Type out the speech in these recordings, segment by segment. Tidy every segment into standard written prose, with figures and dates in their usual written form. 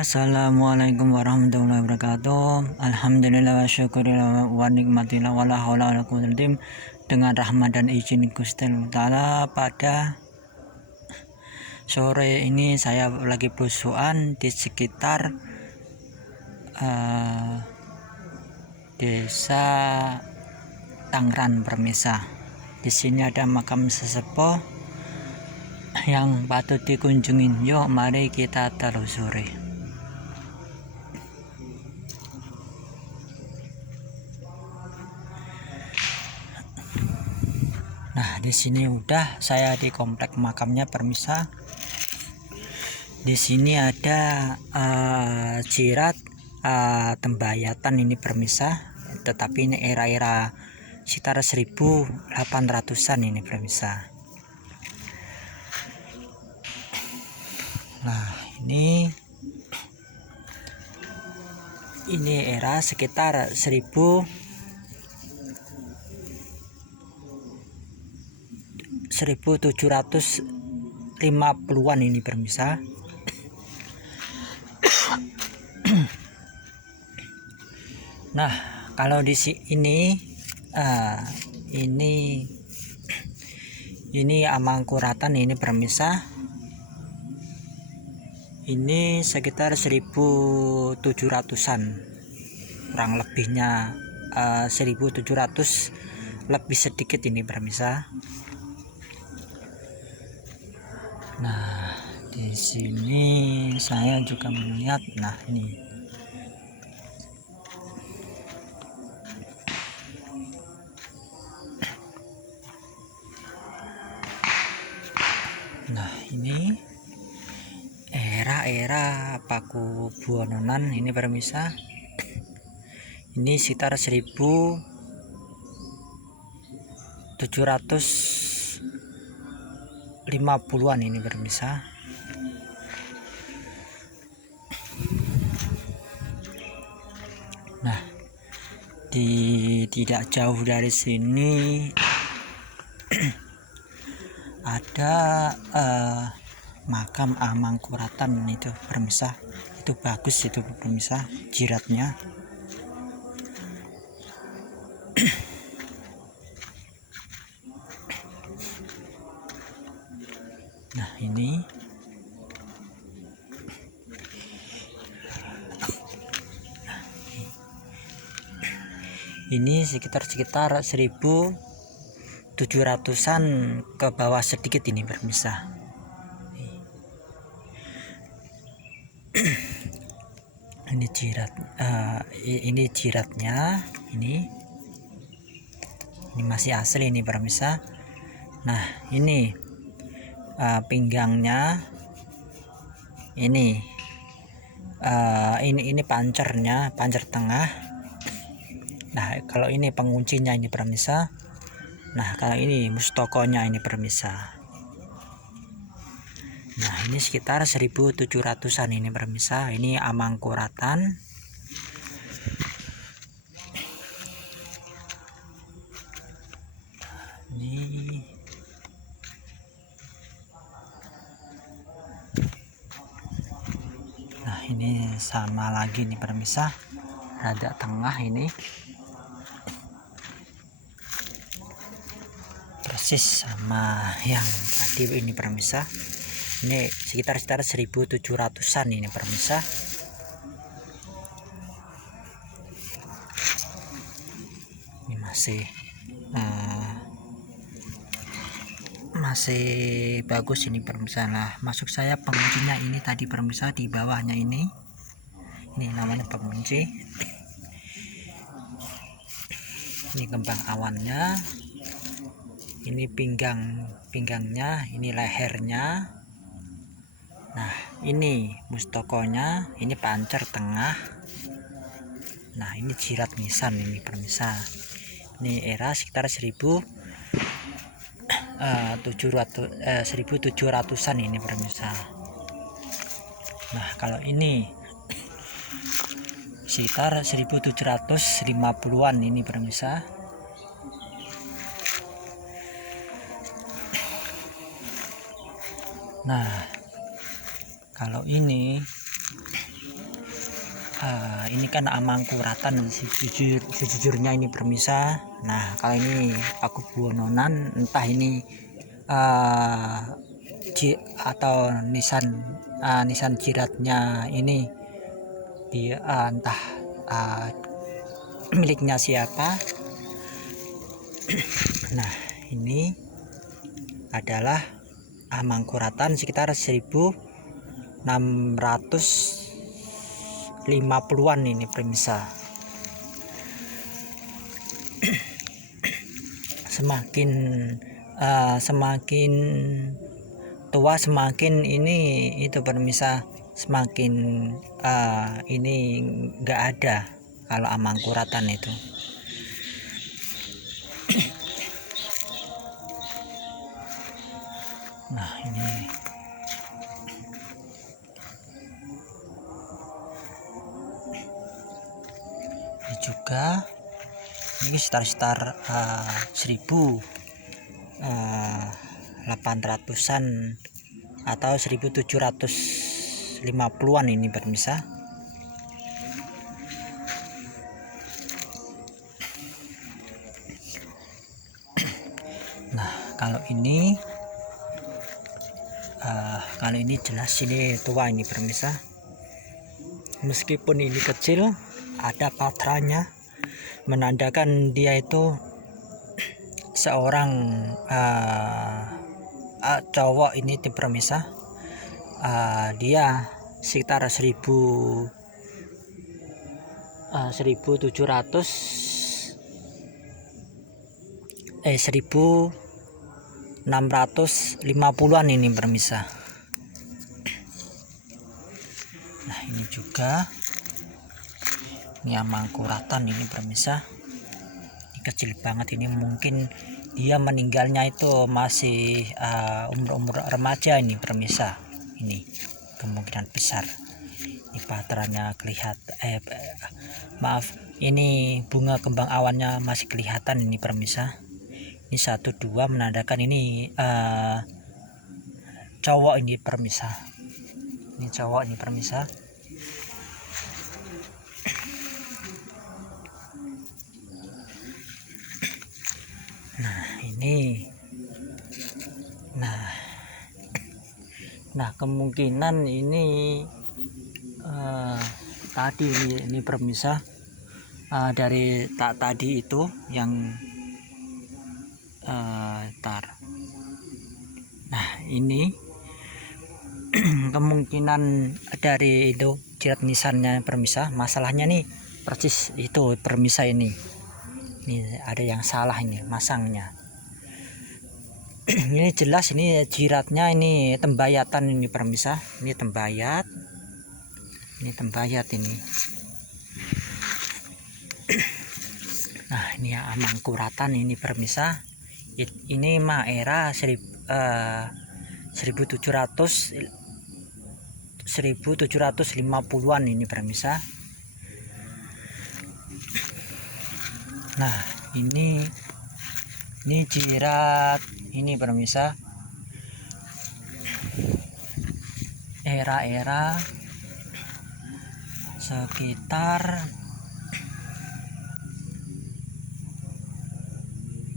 Assalamualaikum warahmatullahi wabarakatuh. Alhamdulillah wa syukurillah wa nikmatillah wa la haula wa la quwwata illa billah. Dengan rahmat dan izin Gusti Ta'ala, pada sore ini saya lagi belusuan di sekitar desa Tangran Permisa. Di sini ada makam sesepuh yang patut dikunjungin. Yuk mari kita telusuri. Nah, di sini udah saya di komplek makamnya Permisa. Di sini ada jirat tembayatan ini Permisa, tetapi ini era-era sekitar 1800-an ini Permisa. Nah, ini era sekitar 1750-an ini Permisa. Nah, kalau di sini ini Amangkuratan ini Permisa. Ini sekitar 1700-an, kurang lebihnya 1700 lebih sedikit ini Permisa. Nah, di sini saya juga melihat, nah ini era Pakubuwonan ini Permisa. Ini sekitar 1750-an ini Permisa. Nah, tidak jauh dari sini ada makam Amangkuratan itu Permisa. Itu bagus itu Permisa, jiratnya. Nah, ini sekitar 1700-an ke bawah sedikit ini Permisa. Ini jiratnya, ini masih asli ini Permisa. Nah, ini pinggangnya, ini pancernya, pancer tengah. Nah, kalau ini penguncinya ini Permisa. Nah, kalau ini mustokonya ini Permisa. Nah, ini sekitar 1700-an ini Permisa. Ini Amangkuratan. Nah, ini sama lagi nih Permisa, rada tengah ini, persis sama yang tadi ini Permisa. Ini sekitar 1700-an ini Permisa. Ini masih bagus ini Permisa. Nah, masuk saya penguncinya ini tadi Permisa, di bawahnya ini namanya pengunci. Ini kembang awannya, ini pinggangnya, ini lehernya. Nah, ini mustokonya, ini pancer tengah. Nah, ini jirat nisan ini Permisa. Ini era sekitar 1700-an ini Permisa. Nah, kalau ini sekitar 1750-an ini Permisa. Nah, kalau ini ini kan Amangkuratan sejujurnya ini permisa. Nah kalau ini Paku Buwononan, entah ini atau nisan jiratnya ini dia entah miliknya siapa. Nah ini adalah Amangkuratan sekitar 1650-an ini permisa. Semakin tua semakin ini itu permisa, semakin ini enggak ada kalau Amangkuratan itu. Nah ini juga ini sekitar 1800-an atau 1750-an ini permisa. Nah kalau ini jelas ini tua ini permisa, meskipun ini kecil ada patranya menandakan dia itu seorang cowok ini di permisa. Dia sekitar 1650-an ini permisa. Nah ini juga ini Amangkuratan ini permisa, ini kecil banget ini, mungkin dia meninggalnya itu masih umur remaja ini permisa. Ini kemungkinan besar ini patranya kelihatan, maaf, ini bunga kembang awannya masih kelihatan ini permisa. Ini 1 2 menandakan ini cowok ini permisa. Ini cowok ini permisa. Nah ini nah kemungkinan ini tadi ini permisa, dari tadi itu yang nah ini kemungkinan dari itu jirat nisannya permisa. Masalahnya nih persis itu permisa, ini ada yang salah ini masangnya. Ini jelas ini jiratnya ini tembayatan ini permisa, ini tembayat ini. Nah ini Amangkuratan ini permisa, ini mah era 1750-an ini permisa. Nah ini jirat ini permisa, era sekitar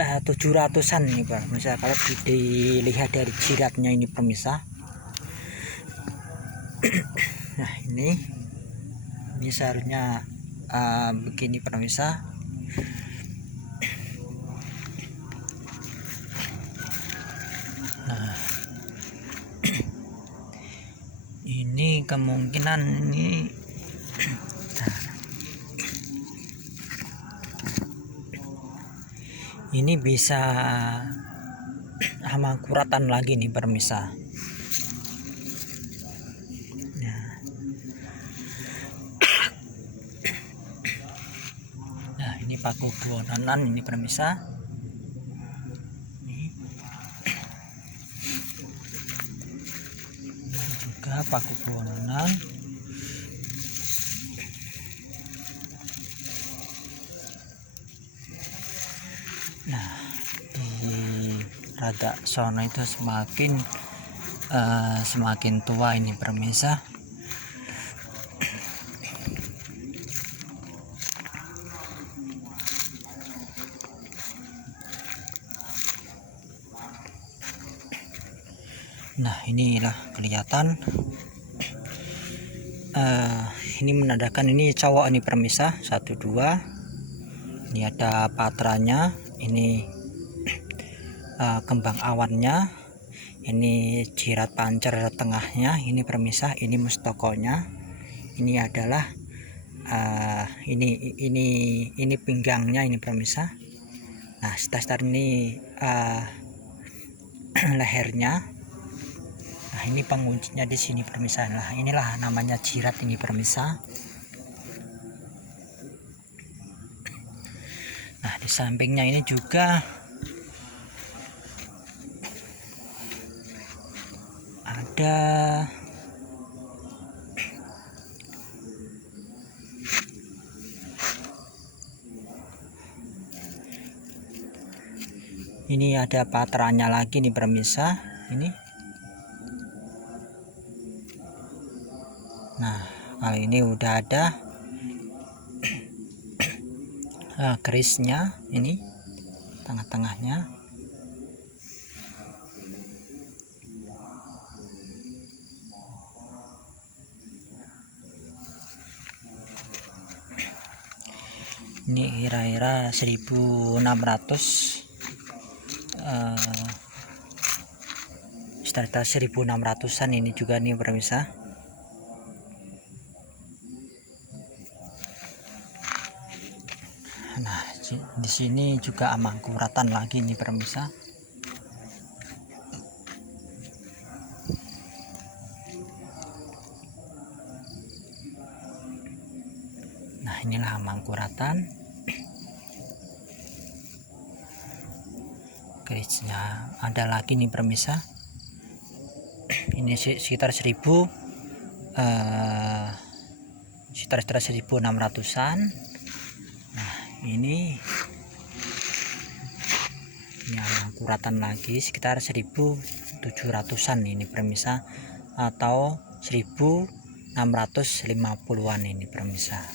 700-an ini permisa, kalau dilihat dari jiratnya ini permisa. Nah ini seharusnya begini permisa. Nah ini kemungkinan ini bisa Amangkuratan lagi nih permisa. Nah ini Paku Buwononan ini permisa. Ini juga Paku Buwononan. Nah di rada sono itu semakin tua ini permisa. Nah, inilah kelihatan. Ini menandakan ini cowok ini permisah 1 2. Ini ada patranya, ini kembang awannya, ini jirat pancer tengahnya, ini permisah, ini mustokonya, ini adalah ini pinggangnya, ini permisah. Nah, setar ini lehernya. Nah, ini penguncinya di sini permisah. Nah, inilah namanya jirat ini permisah. Nah, di sampingnya ini juga ada ini ada patranya lagi nih permisah ini. Nah, kali ini udah ada kerisnya, ini tengah-tengahnya. Ini kira-kira 1600, sekitar 1600-an ini juga nih permisah. Nah, di sini juga amangkuratan lagi nih permisah. Nah, inilah amangkuratan. Kerisnya ada lagi nih permisah. Ini sekitar 1600-an. Nah, ini amangkuratan lagi sekitar 1700-an ini permisah, atau 1650-an ini permisah.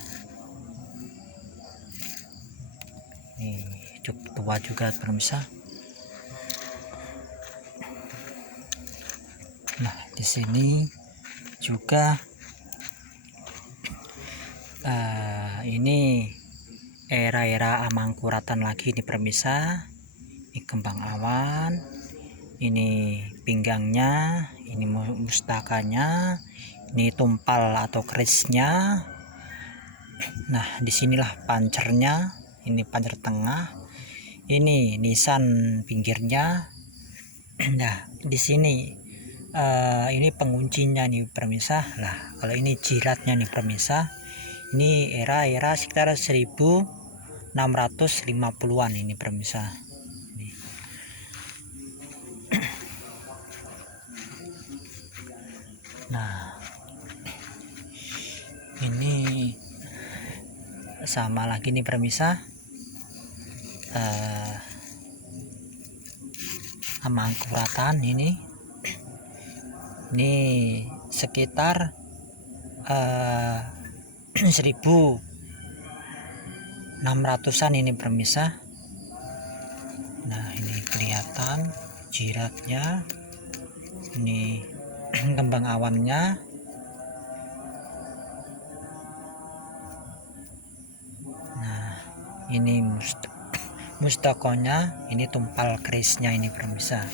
Ini cukup tua juga permisah. Nah, di sini juga ini era amangkuratan lagi di permisah. Ini kembang awan, ini pinggangnya, ini mustakanya, ini tumpal atau kerisnya. Nah, disinilah pancernya, ini pancer tengah, ini nisan pinggirnya. Nah, di sini ini penguncinya nih permisah. Lah, kalau ini jiratnya nih permisah. Ini era sekitar 1650-an ini permisah. Nah, ini sama lagi nih permisah, amangkuratan ini sekitar 1600-an ini permisah. Nah, ini kelihatan jiratnya, ini kembang awannya. Nah, ini mustakonya, ini tumpal kerisnya ini permisah.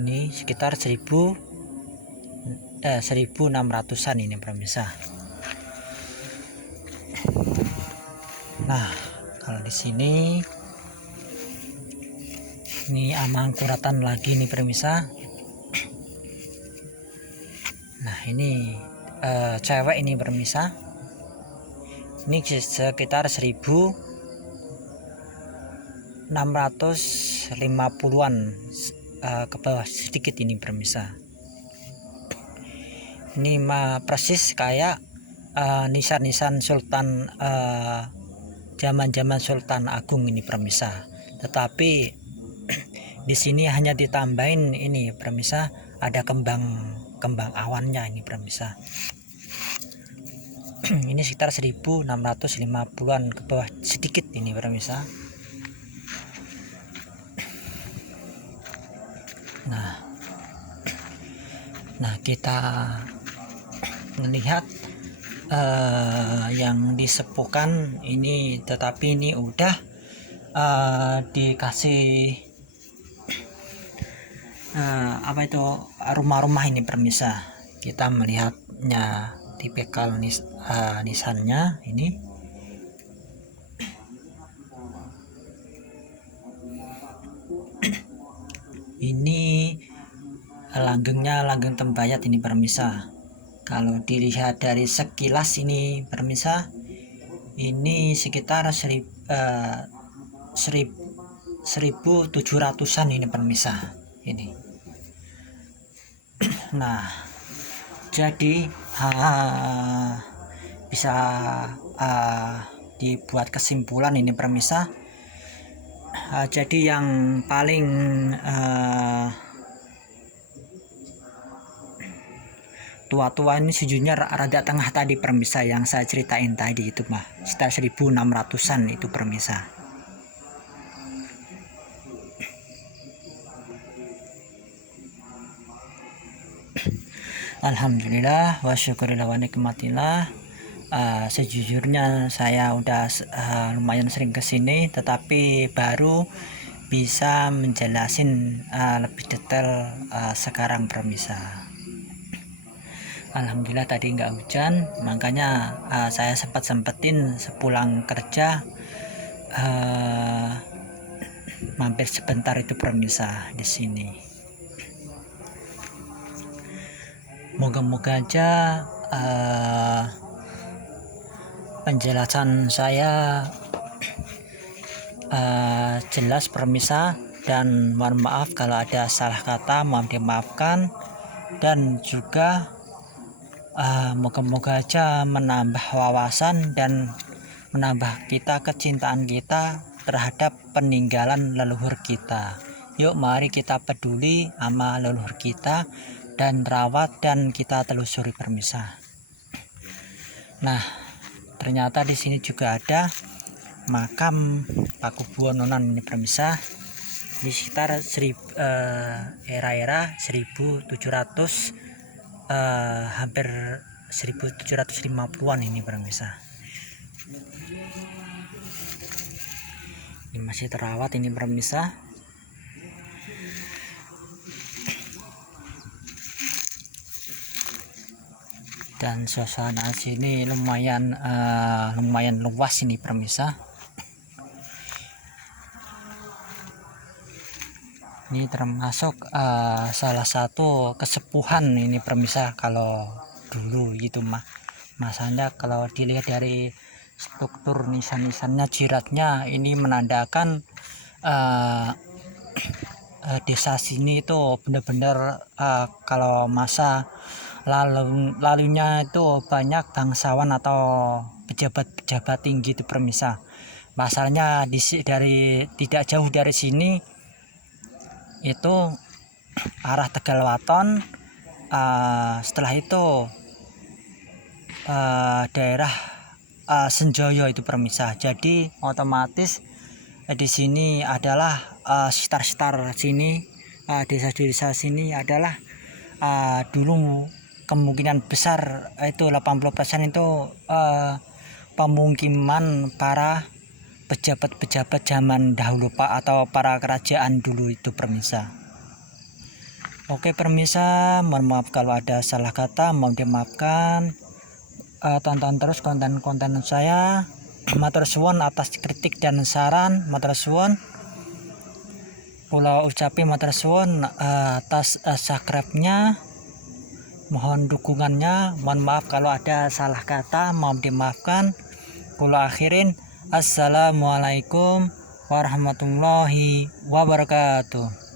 Ini sekitar 1600-an ini permisah. Nah, kalau di sini ini amangkuratan lagi nih permisah. Nah, ini cewek ini permisah. Ini sekitar 1650-an ke bawah sedikit ini permisah. Ini persis kayak nisan-nisan Sultan zaman-zaman Sultan Agung ini permisah. Tetapi di sini hanya ditambahin ini permisah, ada kembang awannya ini permisah. Ini sekitar 1650-an ke bawah sedikit ini permisah. Nah kita melihat yang disepuhkan ini, tetapi ini udah dikasih apa itu, rumah-rumah ini permisa. Kita melihatnya tipikal nisannya ini. Ini langgengnya langgeng tembayat ini permisa. Kalau dilihat dari sekilas ini permisa, ini sekitar 1700-an ini permisa ini. Nah jadi bisa dibuat kesimpulan ini permisa. Jadi yang paling tua-tua ini sejujurnya rada tengah tadi permisa, yang saya ceritain tadi itu mah sekitar 1600-an itu permisa. Alhamdulillah wa syukurillah wa nikmatillah. Sejujurnya saya udah lumayan sering kesini, tetapi baru bisa menjelasin lebih detail sekarang permisa. Alhamdulillah tadi nggak hujan, makanya saya sempetin sepulang kerja mampir sebentar itu permisa di sini. Moga-moga aja penjelasan saya jelas permisa, dan mohon maaf kalau ada salah kata, mohon dimaafkan. Dan juga moga-moga aja menambah wawasan dan menambah kita kecintaan kita terhadap peninggalan leluhur kita. Yuk mari kita peduli sama leluhur kita dan rawat dan kita telusuri permisa. Nah ternyata di sini juga ada makam Pakubuwononan ini permisa, di sekitar era 1700 hampir 1750-an ini permisa. Ini masih terawat ini permisa. Dan suasana sini lumayan luas ini permisa. Ini termasuk salah satu kesepuhan ini permisa kalau dulu gitu mah. Masanya kalau dilihat dari struktur nisan-nisannya, jiratnya ini menandakan desa sini itu benar-benar kalau masa lalunya itu banyak bangsawan atau pejabat-pejabat tinggi itu permisa. Masalahnya dari tidak jauh dari sini itu arah Tegal Waton, setelah itu daerah Senjoyo itu permisa. Jadi otomatis di sini adalah sekitar sini, desa-desa sini adalah dulu kemungkinan besar itu 80% itu pemukiman para pejabat-pejabat zaman dahulu Pak, atau para kerajaan dulu itu permisa. Oke permisa, mohon maaf kalau ada salah kata, mohon dimaafkan. Tonton terus konten-konten saya. Matur suwun atas kritik dan saran, matur suwun. Kula ucapi matur suwun atas subscribe-nya. Mohon dukungannya, mohon maaf kalau ada salah kata, mohon dimaafkan. Kula akhirin. Assalamualaikum warahmatullahi wabarakatuh.